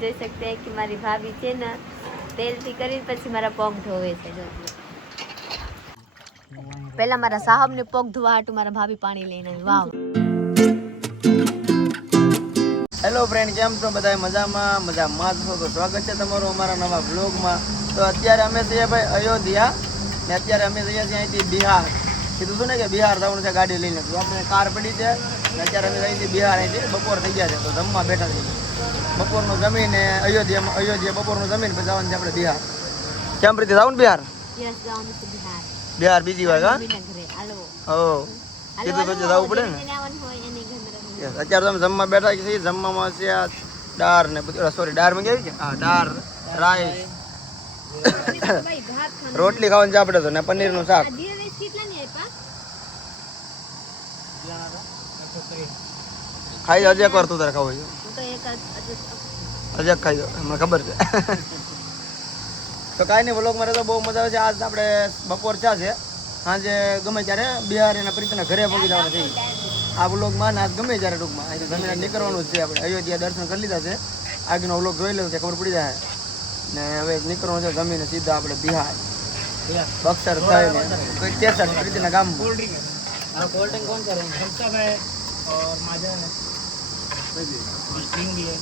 જોઈ सकते हैं कि મારી ભાભી છે ને તેલથી કરી પછી મારા પગ ધોવે છે. પહેલા મારા સાહબને પગ ધોવા હાટુ મારા ભાભી પાણી લઈને આવી. વાવ. હેલો ફ્રેન્ડ, કેમ છો બધા? મજામાં છો તો સ્વાગત છે તમારું અમારા નવા બ્લોગમાં. તો અત્યારે અમે છીએ ભાઈ અયોધ્યા ને અત્યારે અમે જઈએ છીએ અહીંથી બિહાર. કીધું હતું ને કે બિહાર જવાનું છે ગાડી લઈને, તો આપણે કાર પડી છે ને અત્યારે અમે અહીંથી બિહાર અહીંથી બપોર થઈ ગયા છે તો જમવા બેઠા છીએ. બપોરનું જમીને અયોધ્યા બપોરનું જમીન પછી જવાનું છે આપણે બિહાર. કેમ પ્રીતિ જવાનું બિહાર? યસ, જવાનું છે બિહાર. બિહાર બીજી વાર હા? ઘરે હાલો. હો કીધું તો જવું પડે ને. અત્યારે તમે જમવા બેઠા છીએ. જમવામાં છે આ દાળ ને સોરી દાળમાં કેવી છે? હા, દાળ, રાઈસ, રોટલી ખાવાનું છે આપણે તો ને પનીરનું શાક. ખાઈ જાવ એક વાર તું તારે ખાવું હજે ખાઈ જાવ, મને ખબર છે. તો કાંઈ નહીં, વ્લોગમાં તો બહુ મજા આવે છે. આજ આપણે બપોર ચા છે, સાંજે ગમે ત્યારે બિહાર એના પ્રીતિના ઘરે પહોંચી જવાનું છે. આ વ્લોગમાં આજ ગમે ત્યારે ટૂંકમાં અહીં જમીને નીકળવાનું જ છે. આપણે અયોધ્યા દર્શન કરી લીધા છે, આગળનો વ્લોગ જોઈ લેવું છે, ખબર પડી જાય. ને હવે નીકળવાનું છે જમીને સીધા આપણે બિહાર બક્સર થઈને કોઈ સ્ટેશન પ્રીતિના ગામમાં. कोल्ड ड्रिंक कौन सा है? थम्स अप है और माजा है, स्प्रिंग भी है.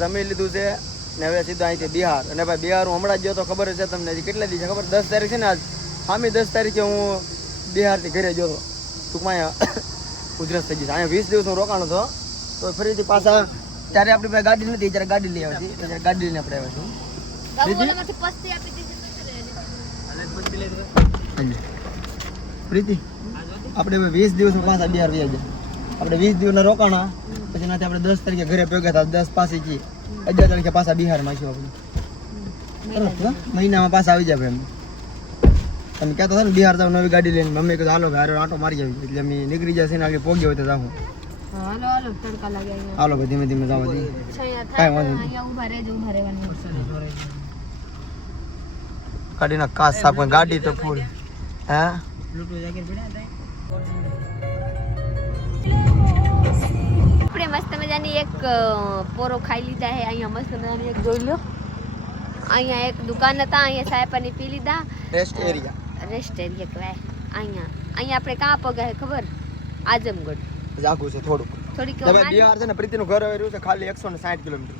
જમી લીધું છે ને હવે સીધા અહીંથી બિહાર. અને ભાઈ બિહાર હું હમણાં જ ગયો તો ખબર છે તમને. હજી કેટલા દિવસ ખબર? 10 તારીખ છે ને આજ. આમી 10 તારીખે હું બિહારથી ઘરે ગયો હતો. ટૂંકમાં અહીંયા ઉધરસ થઈ ગઈ છે. અહીંયા 20 દિવસ હું રોકાણો હતો તો ફરીથી પાછા ત્યારે આપણી પાસે ગાડી નથી, ત્યારે ગાડી લઈ આવી હતી, ત્યારે ગાડી લઈને આપણે આવ્યા છીએ. પ્રીતિ આપણે 20 દિવસ પાછા બિહાર વ્યા ગયા. આપણે 20 દિવસના રોકાણા પછી નાથી આપણે 10 તારીખે ઘરે ભેગા હતા. 10 પાછી ગઈ 11 તારીખે પાછા બિહારમાં આવીશું આપણે. મહિનામાં પાછા આવી જાય એમ. તમે કહેતા હતા ને બિહાર જાવ નવી ગાડી લઈને, મમ્મી કીધું હાલો ભાઈ આટો મારી આવી. એટલે અમે નીકળી જશે ને આગળ પહોંચ્યો હોય તો જાઉં. હાલો ભાઈ ધીમે ધીમે જવા દઈએ. કાંઈ વાંધો નહીં. ગાડીના કાચ સાફ કરી, ગાડી તો ફૂલ. હા આપણે મસ્ત મજાની એક પોરો ખાઈ લીધા છે. અહીંયા મસ્ત મજાની એક જોઈ લો. અહીંયા એક દુકાન હતા, અહીંયા સાહેબ પાણી પી લીધા. રેસ્ટ એરિયા કહેવાય. અહીંયા આપણે કાં પગા ખબર? આઝમગઢ જાગું છે થોડુંક. થોડીક બિહાર છે ને પ્રીતિનું ઘર આવ્યું છે ખાલી 160 કિલોમીટર.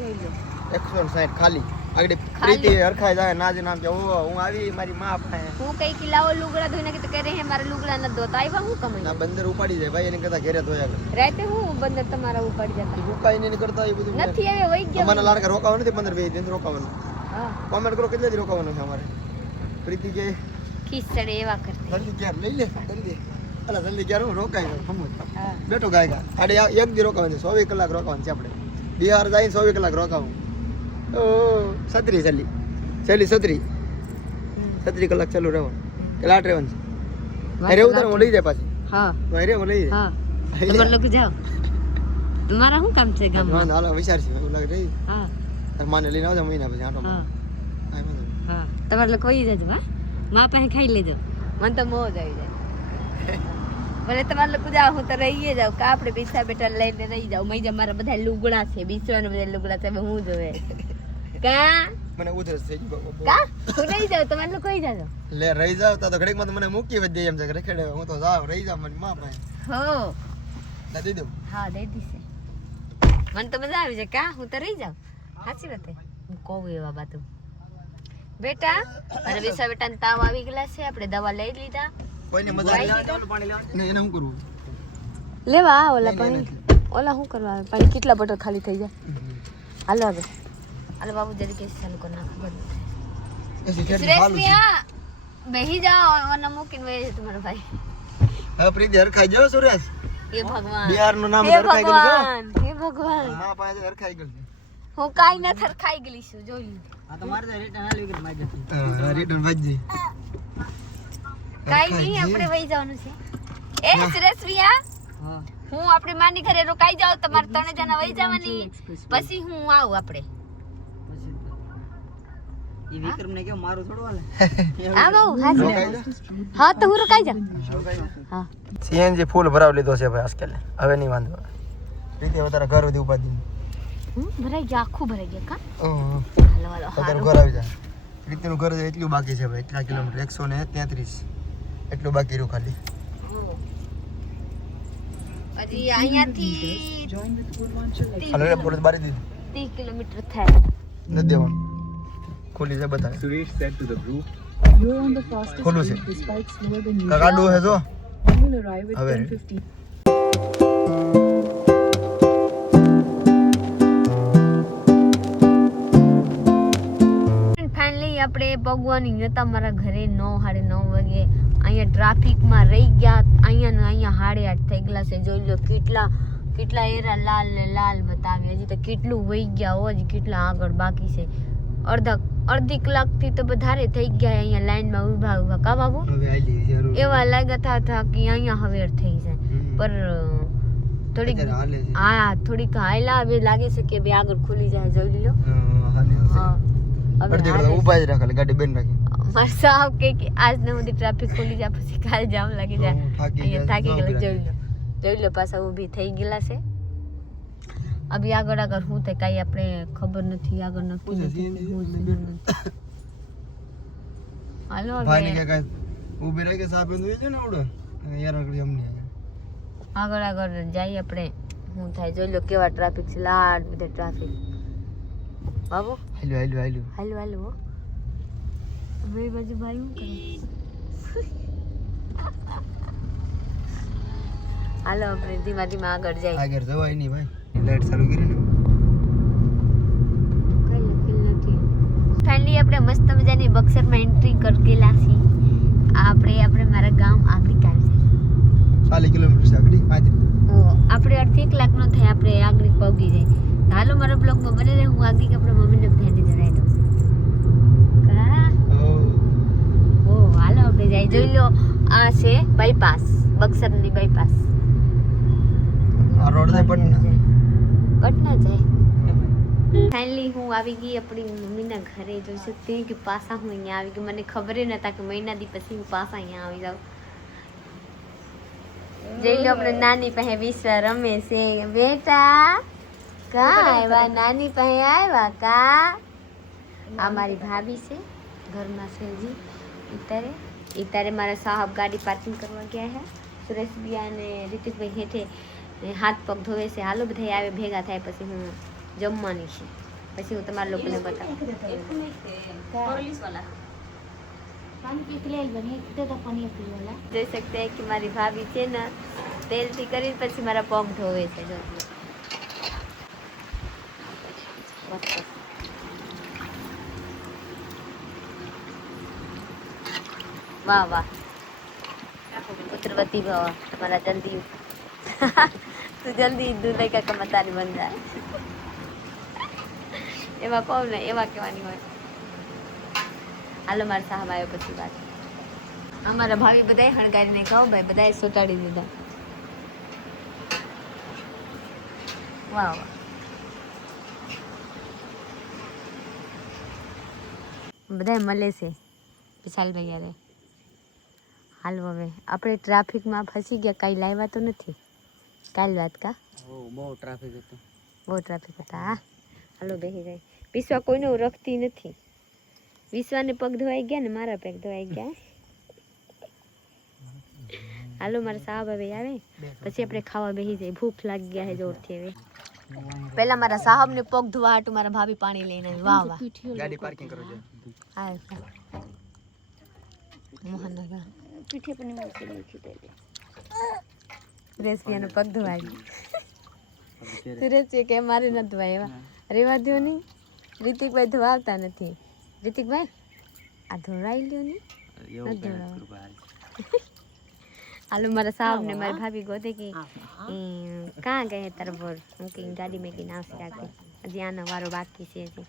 જોઈ લો 160 ખાલી. આગળ પ્રીતિ હરખાઈ જાય નાજ નામ કે ઓ હું આવી મારી માં પાસે. હું કઈ કે લાવો લુગડા ધોઈને કે કરે હે મારા લુગડા ન ધોતા આવ્યા હું કમાઈ ના બંદર ઉપાડી જાય ભાઈ, એને કરતા ઘરે ધોયા કરે. રાતે હું બંદર તમારા ઉપાડી જતા ઉકાઈ ને કરતા એ બધું નથી. હવે વઈ ગયા મને લાડકા રોકાવાનું નથી. 15-20 દિન રોકાવાનું. હા કોમેન્ટ કરો કેટલા દી રોકાવાનું છે અમારે. પ્રીતિ કે ખીચડે એવા કરતે જલ્દી ક્યાં લઈ લે કરી દે. અલા જલ્દી ક્યાં હું રોકાઈ ગયો સમજ. હા બેઠો ગાયગા આડે એક દી રોકાવાનું છે. 24 કલાક રોકાવાનું છે આપણે બિહાર જઈને. 24 કલાક રોકાવું. ઓ છત્રી કલાક ચાલુ રહેવાનું. કેટલા રહેવાનું છે? રહેવું તારે હું લઈ જાય પાછી. હા અરે હું લઈ જાય. હા તમારે લોકો જાઓ. તમારા શું કામ છે ગામમાં? હાલો વિચાર છે એવું લાગે રહી. હા તાર માને લઈને આવજો મહિના પછી આટો. હા હા તમારે લોકો વહી જજો. હા મા પાસે ખાઈ લેજો. મને તો મોજ આવી જાય. ભલે તમારે લોકો જાઓ હું તો રહીએ જાઉં. કા આપણે પૈસા બેટા લઈને રહી જાઉં. મઈ મારા બધા લુગડા છે, બીસવાના બધા લુગડા છે. હું જોવે કા મને ઉધરસ થઈ ગઈ. કા હું રહી જાઉં, તમારે લોકો કહી જાજો. લે રહી જાવ તો ઘડીકમાં તો મને મૂકી વધ દે એમ છે. રેખડે હું તો જાવ રહી જાવ મને માં પાસે. હો ના દઈ દઉં. હા દઈ દીશે. મને તો મજા આવી જાય. કા હું તો રહી જાઉં. સાચી વાત છે. હું કહું એવા બાતું બેટા. અને વિસા બેટાને તાવ આવી ગયેલા છે. આપણે દવા લઈ લીધા. કોઈને મજા આવી પાણી લેવા ને એને શું કરવું? લેવા ઓલા પાણી ઓલા શું કરવા પાણી? કેટલા બોટલ ખાલી થઈ જાય. હાલો હવે હાલો બાબુ જલ્દી કેસ ચાલુ કર નાખ. બેહી જાઓ અને મૂકીને વહી જાય તમારો ભાઈ. હવે પ્રીતિ હરખાઈ જાવ સુરેશ. હે ભગવાન, બિહાર નું નામ હે હરખાઈ ગયું છે. ભગવાન, હે ભગવાન. માં પાસે હરખાઈ ગયું છે. હું કાઈ ન થરખાઈ ગલી છું જોઈ. આ તો મારે રિટર્ન આલી કે માજે. હા રિટર્ન ભાજી. કાઈ નહીં, આપણે વહી જવાનું છે. એ સુરેશવિયા, હા હું આપણી માની ઘરે રોકાઈ જાવ. તમારે 3 જણા વહી જવાની. પછી હું આવું આપણે. એ વિક્રમ ને કેમ મારું થોડું હાલે. આ બહુ હા તો હું રોકાઈ જાઉં. હા સીએનજી ફૂલ ભરાવ લીધો છે ભાઈ આજકાલ. હવે નહીં વાંધો. રીતે હવે તારા ઘર સુધી ઉપાધી ભરાઈ ગયા, આખું ભરાઈ ગયા કા. ઓહો હાલો હાલો તારું ઘર આવી જાય રીતનું ઘર છે એટલું બાકી છે ભાઈ એટલા કિલોમીટર 133 એટલું બાકી રહ્યું ખાલી હજી અહીંયાથી હાલો રે પોલીસ બારી દીધી 30 કિલોમીટર થાય. નથી દેવાનું ખોલી છે બતાવે Suresh said to the group, You're on the fastest ખોલું છે route despite slower than usual. કાકાડું છે જો You will arrive at હવે 10:50. ફાઇનલી આપણે ભગવાની નતા મારા ઘરે 9:30 વાગે અહીંયા ટ્રાફિકમાં રહી ગયા. અહીંયા 8:30 થઈ ગયેલા છે. જોઈ લો કેટલા એરા લાલ ને લાલ બતાવી. હજી તો કેટલું વહી ગયા હો, હજી કેટલા આગળ બાકી છે. અડધી કલાકથી તો વધારે થઈ ગયા અહીંયા લાઈનમાં ઊભા કા બાબુ. હવે આલી છે એવા લાગતા હતા કે અહીંયા હવેર થઈ જાય પર થોડીક હાલે છે હા થોડીક હાયલા હવે લાગે છે કે બે આગળ ખુલી જાય. જોઈ લો હાલે છે હા હવે અડધી હાલે કલાક ઊભા જ રાખે ગાડી બેન રાખી મારા સાહેબ કે આજ ને સુધી ટ્રાફિક ખુલી જાય પછી કાલ જામ લાગી જાય. અહીંયા થાકી ગયેલા. જોઈ લો પાછા ઊભી થઈ ગયેલા છે. અભી આગળ શું થાય કાંઈ આપણે ખબર નથી. આગળ નક્કી નથી. હાલો ભાઈ ને હવે કે ઊભી રહી કે સાહેબ દોઈ છે ને આવડો યાર આગળ અમને આગળ જઈએ આપણે. શું થાય જોઈ લો કેવા ટ્રાફિક છે. લાડ બધે ટ્રાફિક બાબુ. હાલ્યો હાલો હો બે બાજુ ભાઈ શું કરે. હાલો આપણે ધીમા ધીમા આગળ જાય. આગળ જવાય નહીં ભાઈ લાઈટ ચાલુ કરી ને કઈ લખેલ નથી. ફાઇનલી આપણે મસ્ત મજાની બક્સરમાં એન્ટ્રી કરી ગયેલા છીએ. આપણે મારા ગામ આગળ કાઢશે. 40 કિલોમીટર છે આગળ 35 આપણે અડધી કલાકનો થાય આપણે આગળ પહોંચી જાય. હાલો મારા બ્લોગમાં બને રહે. હું આગળ આપણે મમ્મીને ભેંડી જણાવી દઉં. ઓ હાલો આપણે જાય. જોઈ લો આ છે બાયપાસ, બક્સરની બાયપાસ. આ રોડ છે પટના જાય. ફાઇનલી હું આવી ગઈ આપણી મમ્મીના ઘરે. જોઈ શકતી કે પાછા હું અહીંયા આવી ગઈ. મને ખબર ય નતા કે મહિના દી પછી હું પાછા અહીંયા આવી જાઉં. જોઈ લો આપણે નાની પાસે વિશ્વ રમે છે. બેટા કા આવ્યા? નાની પાસે આવ્યા કા? આ મારી ભાભી છે ઘરમાં છે હજી. ઇતારે મારા સાહેબ ગાડી પાર્કિંગ કરવા ગયા છે. સુરેશ બિયા અને રીતિકભાઈ હેઠે હાથ પગ ધોવે છે. હાલો બધા આવે ભેગા થાય પછી હું જમવાની છે. પછી હું તમારા લોકોને બતાવું. જોઈ શકते हैं कि મારી ભાભી છે ને તેલથી કરીને પછી મારા પગ ધોવે છે. જો વાહ વાહ पुत्रवती भव तुम्हारा जल्दी तू जल्दी दूल्हे का कमतारी बन जाए. એમાં કહું ને એવા કહેવાની હોય. હાલો મારા સાહેબ આવ્યો પછી વાત. અમારા ભાભી બધાએ હણગારીને કહો ભાઈ બધાએ સોટાડી દીધા. વાહ વાહ બધાએ મળે છે વિશાલભાઈ યારે. હાલો હવે આપણે ટ્રાફિકમાં ફસી ગયા. કાંઈ લાવ્યા તો નથી કાલ વાત કા. બહુ ટ્રાફિક હતું. બહુ ટ્રાફિક હતા. હા હાલો બેસી જાય. વિશ્વા કોઈને રખતી નથી. વિશ્વાને પગ ધોવાઈ ગયા ને મારા પગ ધોવાઈ ગયા. હાલો મારા સાહેબ હવે આવે પછી આપણે ખાવા બેસી જાય. ભૂખ લાગી ગયા છે જોરથી. હવે પહેલા મારા સાહેબને પગ ધોવા હાટું મારા ભાભી પાણી લઈને આવી. વાહ વાહ ગાડી પાર્કિંગ કરો છો હા મોહનનગર પીઠે પણ સુરેશભાઈનો પગ ધોવાય. સુરેશ કે મારે ન ધોવાય એવા રેવા દો નહીં. રીતિકભાઈ ધોવાવતા નથી. રીતિકભાઈ આ ધોવાઈ લ્યો નહીં. હાલો મારા સાહેબ ને મારી ભાભી ગોતે કે કાં ગયે તારો બોર. હું કે ગાડી મેં કીને આવશે આગળ. હજી આનો વારો બાકી છે. હજી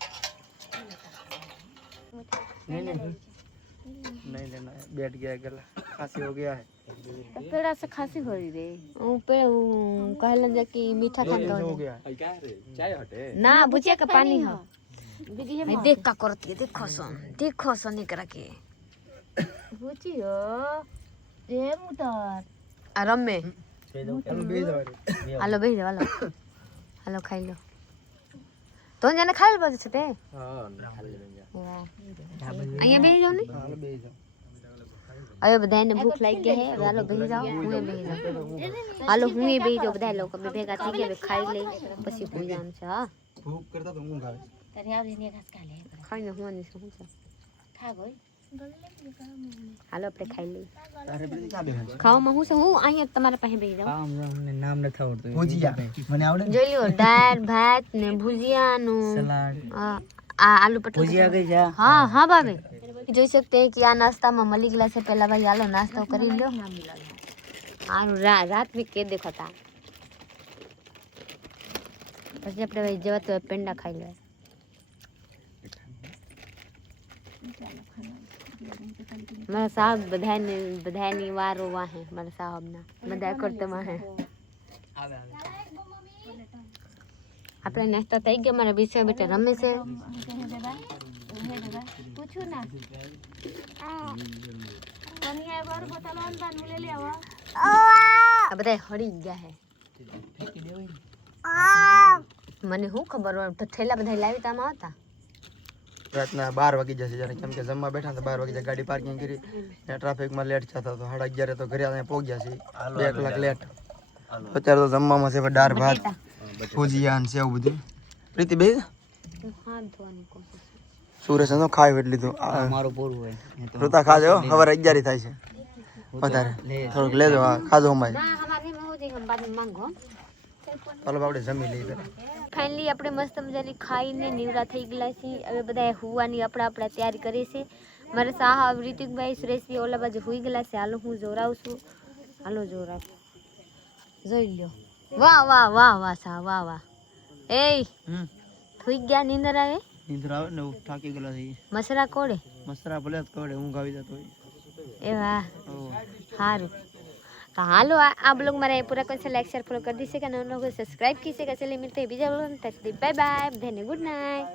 नहीं लेना है बैठ गया गला खांसी हो गया है पेड़ा से खांसी हो रही रे. હું પેલા कहलन जा कि मीठा खाना हो गया है क्या रे चाय हटे ना भुजिया का पानी है. मैं देख का करती है. देखो सो निकरा के भुजिया रे मुदर आ रमे. चलो बेच दो હાલો બેસી જાવ હાલો. હાલો ખાઈ લો તો જાને ખાઈ બધું છે તે હા ખાલી રંજા વાહ અહીંયા બેસી જાવ ને હાલો બે જાઓ હવે બધાને ભૂખ લાગી ગઈ હે હવે હાલો બેસી જાઓ હું બેસી જાઉં હાલો હું બેસી જાઉં બધા લોકો ભેગા થઈ ગયા હવે ખાઈ લઈ પછી હું જામ છે હા ભૂખ કરતા તો હું ખાવે ખાઈને હું નહીં શું છે હાલો આપણે ખાઈ લઈએ તારે પેલી ક્યાં બેહન છે ખાવામાં હું છે હું અહીંયા તમારા પાસે બેસી જાઉં આમ અમને નામ નથી આવડતું ભુજીયા મને આવડે જોઈ લ્યો દાળ ભાત ને ભુजियाનું સલાડ આ આલુ પટર ભુजिया गई जा हाँ हाँ भाभी જોઈ सकते हैं कि આ નાસ્તામાં મળી ગયેલા છે પહેલા ભાઈ હાલો નાસ્તો કરી લ્યો આનું રાત में કે देखो था પછી આપણે ભાઈ જવા તો પેંડા ખાઈ લે મારા સાહેબ બધાની વારો વાહે મારા સાહેબના બધા કરતમાં હે આપણે નાસ્તો થઈ ગયો મારા બીસા બેટા રમે છે પૂછું ના આ બધા હળી ગયા હે મને શું ખબર હોય ઠેલા બધા લાવી તામાં હતા રાતના 12 વાગી જશે જ્યારે કેમ કે જમવા બેઠા તો 12 વાગી જાય ગાડી પાર્કિંગ કરી ને ટ્રાફિકમાં લેટ થતો તો 11:30 તો ઘરે આવીને પહોંચ્યા છે 2 કલાક લેટ અત્યારે તો જમવામાં છે દાળ ભાત ભુજીયા ને સેવ બધું પ્રીતિ બે હાથ ધોવાની કોશિશ સુરેશ નો ખાય એટલી તો મારો પૂરું હોય રોતા ખાજો સવારે 11 થાય છે વધારે થોડુંક લેજો ખાજો અમાય ના હમારે में हो जाएगा हम बाद में मांगो ચાલો આપણે જમી લઈએ ફાઇનલી આપણે મસ્ત મજાની ખાઈને નીવડા થઈ ગયા છીએ હવે બધા હુવાની આપણે તૈયારી કરી છે મારા સાહેબ ઋતિકભાઈ સુરેશભાઈ ઓલા બાજુ હુઈ ગયેલા છે હાલો હું જોરાવું છું હાલો જોરાવ જોઈ લ્યો વાહ વાહ વાહ વાહ સા વાહ વાહ એ હુઈ ગયા નીંદર આવે નીંદર આવે ને થાકી ગયેલા છે મસરા કોડે મસરા ભલે કોડે ઊંઘ આવી જતો હોય એ વાહ સારું तो हालो आप लोग हमारे पूरा कौन सा लाइक शेयर फॉलो कर दीजिएगा ना उन लोगों को सब्सक्राइब कीजिएगा चलिए मिलते हैं बीजा लोग बाय बाय धन्यवाद गुड नाइट